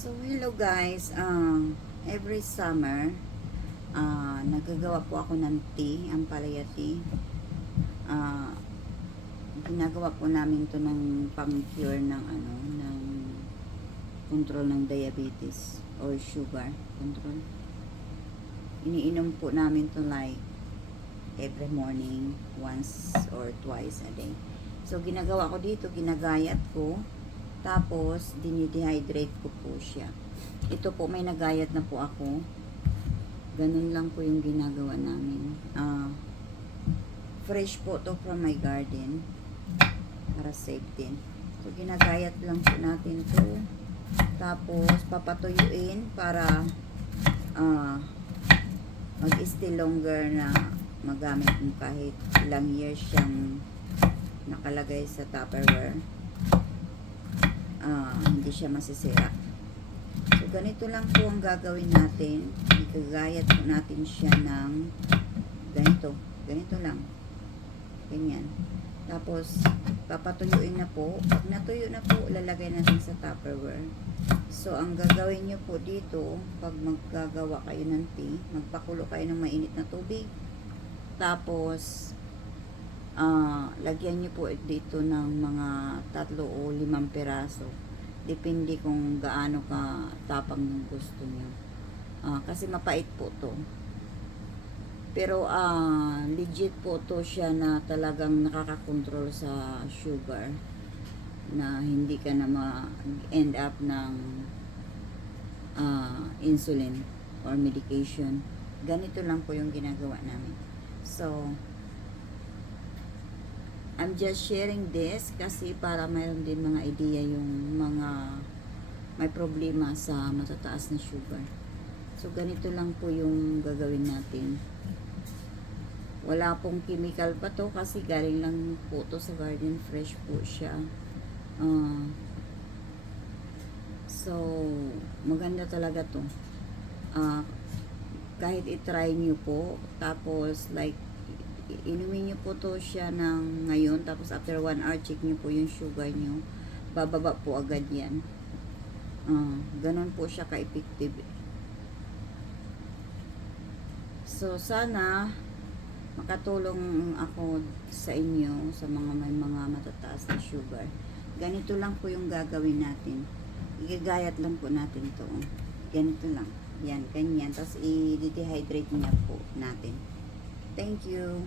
So, hello guys. Every summer, nagagawa po ako ng tea, ang palaya tea. Ah, Ginagawa po namin to ng pang-cure ng ng control ng diabetes or sugar control. Iniinom po namin to like every morning, once or twice a day. So, ginagawa ko dito, ginagayat ko. Tapos, dinidehydrate ko po siya. Ito po, may nagayat na po ako. Ganun lang po yung ginagawa namin. Fresh po to from my garden. Para safe din. So, ginagayat lang po natin to. Tapos, papatuyuin para mag-stay longer na magamit mo kahit ilang years siyang nakalagay sa Tupperware. Hindi siya masisira. So, ganito lang po ang gagawin natin. Igagayat po natin siya ng ganito. Ganito lang. Ganyan. Tapos, papatuyuin na po. Pag natuyo na po, lalagay natin sa Tupperware. So, ang gagawin nyo po dito, pag maggagawa kayo ng tea, magpakulo kayo ng mainit na tubig. Tapos, lagyan nyo po dito ng mga 3 o 5 piraso. Depende kung gaano ka tapang yung gusto nyo. Kasi mapait po to. Pero legit po to siya na talagang nakakakontrol sa sugar. Na hindi ka na ma-end up ng insulin or medication. Ganito lang po yung ginagawa namin. So, I'm just sharing this kasi para mayroon din mga idea yung mga may problema sa matataas na sugar. So, ganito lang po yung gagawin natin. Wala pong chemical pa to kasi galing lang po to sa garden. Fresh po siya. So, maganda talaga to. Kahit itry nyo po, tapos like inumin nyo po to siya ng ngayon, tapos after 1 hour check nyo po yung sugar nyo, bababa po agad yan. Ganon po siya ka-effective. So sana makatulong ako sa inyo, sa mga may mga matataas na sugar. Ganito lang po yung gagawin natin. Igagayat lang po natin to. Ganito lang. Yan, ganyan. Tapos i-dehydrate niya po natin. Thank you.